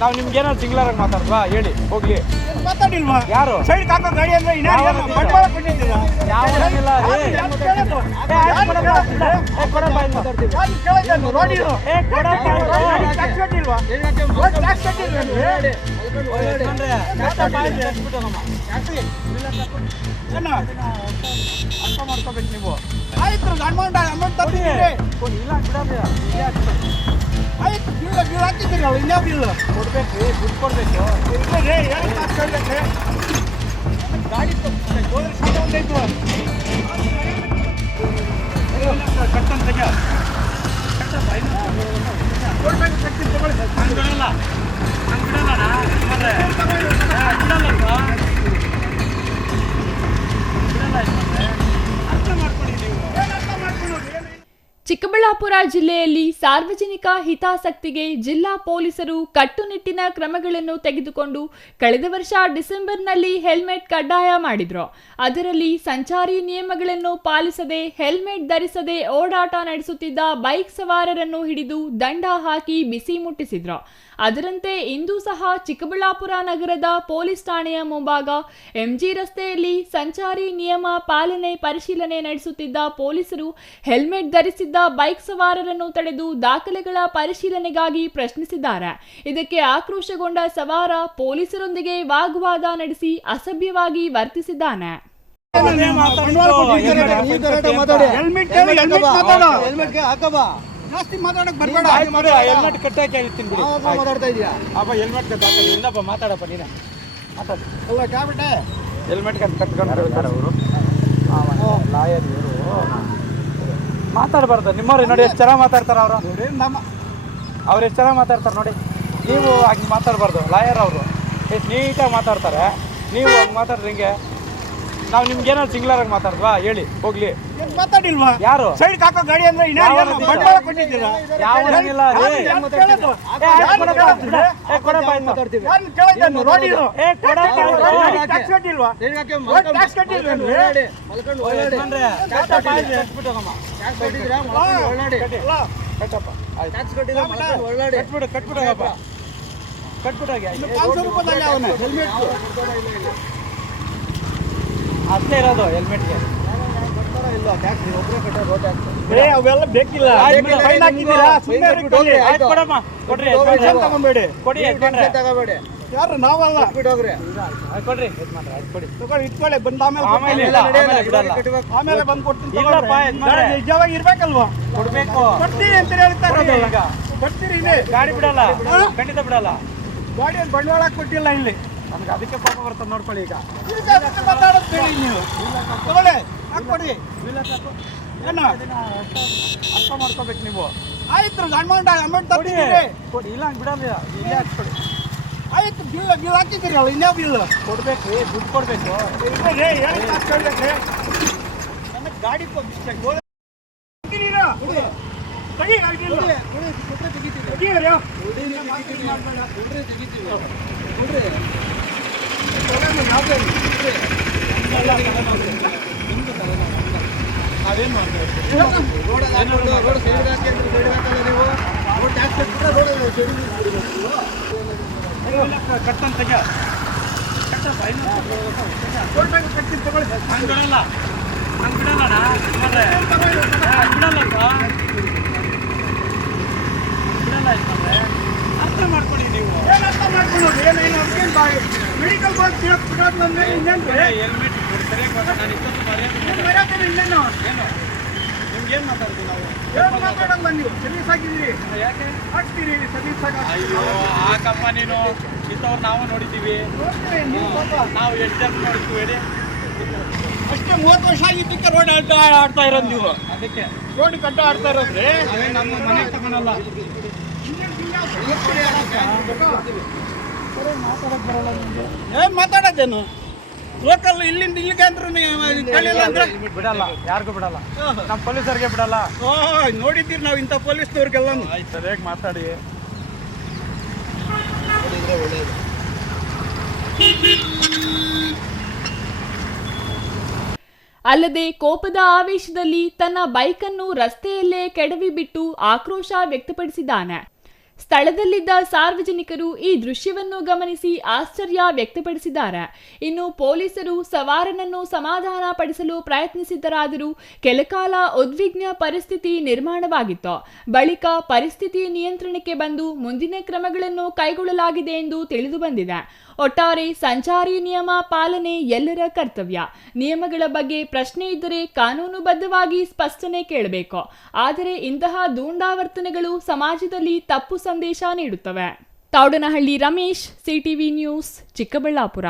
ನಾವು ನಿಮ್ಗೆ ಏನಾದ್ರು ಸಿಂಗ್ಲರಾಗಿ ಮಾತಾಡ್ವಾ ಹೇಳಿ ಹೋಗ್ಲಿ. ಮಾತಾಡಿಲ್ವಾ? ಯಾರು ಸೈಡ್ ಹಾಕೋ ಗಾಡಿ ಅಂದ್ರೆ ಬಂಡವಾಳ ಕೊಟ್ಟಿದ್ದೀರಾ? ಯಾವನಿಲ್ಲ ಅರ್ಥ ಮಾಡ್ಕೋಬೇಕು ನೀವು. ಆಯ್ತು ಅಮೌಂಟ್ ತರ್ತೀರಿ. ಆಯ್ತು ಬಿಲ್ ಹಾಕಿದ್ದೀರಲ್ಲ, ಇನ್ಯಾವ ಬಿಲ್ ಕೊಡ್ಬೇಕು, ದುಡ್ಡು ಕೊಡ್ಬೇಕು. ಗಾಡಿ ಹೋದ್ರೆ ಸಾಲ ಒಂದಾಯ್ತು ಕಟ್ಟನ್ ತೆಗ ಕೊಡ್ಬೇಕು, ಕಟ್ತೀನಿ ತಗೊಳ್ಳಿ. ಹಂಗಿಡಲ್ಲ ಅರ್ಥ ಮಾಡ್ಕೊಳ್ಳಿ ನೀವು. ಅರ್ಥ ಮಾಡ್ಕೊಂಡು ಚಿಕ್ಕಬಳ್ಳಾಪುರ ಜಿಲ್ಲೆಯಲ್ಲಿ ಸಾರ್ವಜನಿಕ ಹಿತಾಸಕ್ತಿಗೆ ಜಿಲ್ಲಾ ಪೊಲೀಸರು ಕಟ್ಟುನಿಟ್ಟಿನ ಕ್ರಮಗಳನ್ನು ತೆಗೆದುಕೊಂಡು ಕಳೆದ ವರ್ಷ ಡಿಸೆಂಬರ್ನಲ್ಲಿ ಹೆಲ್ಮೆಟ್ ಕಡ್ಡಾಯ ಮಾಡಿದ್ರು. ಅದರಲ್ಲಿ ಸಂಚಾರಿ ನಿಯಮಗಳನ್ನು ಪಾಲಿಸದೆ ಹೆಲ್ಮೆಟ್ ಧರಿಸದೆ ಓಡಾಟ ನಡೆಸುತ್ತಿದ್ದ ಬೈಕ್ ಸವಾರರನ್ನು ಹಿಡಿದು ದಂಡ ಹಾಕಿ ಬಿಸಿ ಮುಟ್ಟಿಸಿದ್ರು. ಅದರಂತೆ ಇಂದು ಸಹ ಚಿಕ್ಕಬಳ್ಳಾಪುರ ನಗರದ ಪೊಲೀಸ್ ಠಾಣೆಯ ಮುಂಭಾಗ ಎಂಜಿ ರಸ್ತೆಯಲ್ಲಿ ಸಂಚಾರಿ ನಿಯಮ ಪಾಲನೆ ಪರಿಶೀಲನೆ ನಡೆಸುತ್ತಿದ್ದ ಪೊಲೀಸರು ಹೆಲ್ಮೆಟ್ ಧರಿಸಿದ್ದ ಬೈಕ್ ಸವಾರರನ್ನು ತಡೆದು ದಾಖಲೆಗಳ ಪರಿಶೀಲನೆಗಾಗಿ ಪ್ರಶ್ನಿಸಿದ್ದಾರೆ. ಇದಕ್ಕೆ ಆಕ್ರೋಶಗೊಂಡ ಸವಾರ ಪೊಲೀಸರೊಂದಿಗೆ ವಾಗ್ವಾದ ನಡೆಸಿ ಅಸಭ್ಯವಾಗಿ ವರ್ತಿಸಿದ್ದಾನೆ. ಜಾಸ್ತಿ ಮಾತಾಡಕ್ ಬರ್ಬೇಡ. ಹೆಲ್ಮೆಟ್ ಕಟ್ಟಾಕಿ ಹೇಳ್ತೀನಿ ಬಿಡಿ. ಮಾತಾಡ್ತಾ ಇದೀಯಾ? ಅಪ್ಪ ಹೆಲ್ಮೆಟ್ ಕಟ್ಟಾಕ ಮಾತಾಡಪ್ಪ ನೀನೆ ಮಾತಾಡಿ. ಅಲ್ಲ ಕ್ಯಾಬಿಟೆ ಹೆಲ್ಮೆಟ್ ಕಟ್ಕೊಂಡು ಅವರು ಲಾಯರ್ ಇವರು ಮಾತಾಡಬಾರ್ದು. ನಿಮ್ಮವ್ರು ನೋಡಿ ಎಷ್ಟು ಚೆನ್ನಾಗಿ ಮಾತಾಡ್ತಾರೆ ಅವರು. ಅವ್ರು ಎಷ್ಟು ಚೆನ್ನಾಗಿ ಮಾತಾಡ್ತಾರೆ ನೋಡಿ. ನೀವು ಹಂಗೆ ಮಾತಾಡಬಾರ್ದು. ಲಾಯರ್ ಅವರು ಎಷ್ಟು ನೀಟಾಗಿ ಮಾತಾಡ್ತಾರೆ. ನೀವು ಹಂಗೆ ಮಾತಾಡ್ರಿ ಹಿಂಗೆ. ನಾವು ನಿಮ್ಗೆ ಏನಾದ್ರು ಸಿಂಗ್ಲರಾಗಿ ಮಾತಾಡ್ವಾ ಹೇಳಿ ಹೋಗ್ಲಿ. ಮಾತಾಡಿಲ್ವಾ? ಯಾರು ಸೈಡ್ ಹಾಕೋ ಗಾಡಿ ಅಂದ್ರೆ ಬಂಡವಾಳ ಕೊಟ್ಟಿದ್ದೀರಾ? ಯಾವನಿಲ್ಲ ಅಷ್ಟೇ ಇರೋದು ಹೆಲ್ಮೆಟ್ಗೆ. ಅವೆಲ್ಲ ಬೇಕಿಲ್ಲ. ತಗೊಂಬೇಡಿ ಕೊಡಿ ಯಾರು ನಾವಲ್ಲ ಕೊಡ್ರಿ ತಗೊಳ್ಳಿ ಇಟ್ಕೊಳ್ಳಿ. ಬಂದ ಆಮೇಲೆ ಬಂದು ಕೊಡ್ತೀನಿ. ನಿಜವಾಗಿ ಇರ್ಬೇಕಲ್ವಾ? ಕೊಡ್ಬೇಕು. ಕೊಡ್ತೀರಿ ಅಂತ ಹೇಳ್ತಾರೆ. ಕೊಡ್ತೀರಿ ಇಲ್ಲಿ ಗಾಡಿ ಬಿಡಲ್ಲ, ಖಂಡಿತ ಬಿಡಲ್ಲ. ಗಾಡಿ ಬಂಡವಾಳ ಕೊಟ್ಟಿಲ್ಲ ಇಲ್ಲಿ. ನಮ್ಗೆ ಅದಕ್ಕೆ ಪಾಪ ಬರ್ತದೆ ನೋಡ್ಕೊಳ್ಳಿ. ಈಗ ಮಾತಾಡೋದು ಬೇಡಿ ನೀವು. ತಗೊಳ್ಳಿ ಹಾಕ್ಕೊಡಿ. ಏನು ಅರ್ಥ ಮಾಡ್ಕೋಬೇಕು ನೀವು. ಆಯ್ತು ಅಮೌಂಟ್ ತರ್ತೀರಿ. ಕೊಡಿ, ಇಲ್ಲ ಹಂಗೆ ಬಿಡಲ್ಲ. ಇಲ್ಲೇ ಹಾಕ್ಕೊಡಿ. ಆಯ್ತು ಬಿಲ್ ಹಾಕಿದ್ದೀರಲ್ಲ, ಇನ್ಯಾವ ಬಿಲ್ ಕೊಡ್ಬೇಕು, ದುಡ್ಡು ಕೊಡ್ಬೇಕು. ನನಗೆ ಗಾಡಿ ಅದೇನು ಮಾಡ್ತೀವಿ ಕಟ್ಟನ್ ತೆಗ ಕೊಡ್ಬೇಕು, ಕಟ್ತೀನಿ ತಗೊಳ್ಳಿ. ಹಂಗೆ ಬಿಡಲ್ಲ ಅರ್ಥ ಮಾಡ್ಕೊಳ್ಳಿ ನೀವು. ಏನು ಅರ್ಥ ಮಾಡ್ಕೊಳ್ಳೋದು? ಏನೇನು ಮೆಡಿಕಲ್ ಬಾಕ್ಸ್ ಬಿಡೋದಂದ್ರೆ ಇನ್ನೇನು ಹೆಲ್ಮೆಟ್ ಸರಿಯಾಗಿ ನಾನು ಇಷ್ಟೊತ್ತು ಮರ್ಯಾದೆ ಇನ್ನೇನು ಏನು ನಿಮ್ಗೇನು ಮಾತಾಡ್ತೀವಿ ನಾವು? ಏನು ಮಾತಾಡಲ್ಲ ನೀವು? ಸರ್ವಿಸ್ ಆಗಿದ್ದೀರಿ, ಯಾಕೆ ಹಾಕ್ತೀರಿ ಸರ್ವಿಸ್ ಆಗಿ. ಅಯ್ಯೋ ಆಕಪ್ಪ, ನೀನು ಇಂಥವ್ರು ನಾವು ನೋಡಿದ್ದೀವಿ. ನಾವು ಎಷ್ಟು ಜನ ನೋಡಿದ್ದೀವಿ ಹೇಳಿ. ಅಷ್ಟೇ 30 ವರ್ಷ ಆಗಿದ್ದಕ್ಕೆ ರೋಡ್ ಆಡ್ತಾ ಇರೋದು ನೀವು. ಅದಕ್ಕೆ ರೋಡ್ ಕಡ್ಡ ಆಡ್ತಾ ಇರೋದ್ರಿ. ಅದೇ ನಮ್ಮ ಮನೆಗೆ ತಗೊಳಲ್ಲ. ಏನ್ ಮಾತಾಡೋದೇನು? ಲೋಕಲ್ ಇಲ್ಲಿಂದ ಇಲ್ಲಿಗೆ ಅಂದ್ರೆ ಕಳಿಲ್ಲ ಅಂದ್ರೆ ಬಿಡಲ್ಲ, ಯಾರಿಗೂ ಬಿಡಲ್ಲ. ನಮ್ಮ ಪೊಲೀಸರಿಗೆ ಬಿಡಲ್ಲ. ನೋಡಿದ್ದೀರಿ ನಾವು ಇಂಥ ಪೊಲೀಸ್ನವ್ರಿಗೆಲ್ಲ. ಆಯ್ತು, ಸರಿಯಾಗಿ ಮಾತಾಡಿ. ಅಲ್ಲದೆ ಕೋಪದ ಆವೇಶದಲ್ಲಿ ತನ್ನ ಬೈಕನ್ನು ರಸ್ತೆಯಲ್ಲೇ ಕೆಡವಿ ಬಿಟ್ಟು ಆಕ್ರೋಶ ವ್ಯಕ್ತಪಡಿಸಿದ್ದಾನೆ. ಸ್ಥಳದಲ್ಲಿದ್ದ ಸಾರ್ವಜನಿಕರು ಈ ದೃಶ್ಯವನ್ನು ಗಮನಿಸಿ ಆಶ್ಚರ್ಯ ವ್ಯಕ್ತಪಡಿಸಿದ್ದಾರೆ. ಇನ್ನು ಪೊಲೀಸರು ಸವಾರನನ್ನು ಸಮಾಧಾನ ಪಡಿಸಲು ಪ್ರಯತ್ನಿಸಿದ್ದರಾದರೂ ಕೆಲಕಾಲ ಉದ್ವಿಗ್ನ ಪರಿಸ್ಥಿತಿ ನಿರ್ಮಾಣವಾಗಿತ್ತು. ಬಳಿಕ ಪರಿಸ್ಥಿತಿ ನಿಯಂತ್ರಣಕ್ಕೆ ಬಂದು ಮುಂದಿನ ಕ್ರಮಗಳನ್ನು ಕೈಗೊಳ್ಳಲಾಗಿದೆ ಎಂದು ತಿಳಿದು ಬಂದಿದೆ. ಒಟ್ಟಾರೆ ಸಂಚಾರಿ ನಿಯಮ ಪಾಲನೆ ಎಲ್ಲರ ಕರ್ತವ್ಯ. ನಿಯಮಗಳ ಬಗ್ಗೆ ಪ್ರಶ್ನೆ ಇದ್ದರೆ ಕಾನೂನುಬದ್ಧವಾಗಿ ಸ್ಪಷ್ಟನೆ ಕೇಳಬೇಕು. ಆದರೆ ಇಂತಹ ದುಂಡಾವರ್ತನೆಗಳು ಸಮಾಜದಲ್ಲಿ ತಪ್ಪು ಸಂದೇಶ ನೀಡುತ್ತವೆ. Thoudanahalli Ramesh, CTV news, Chikkaballapur.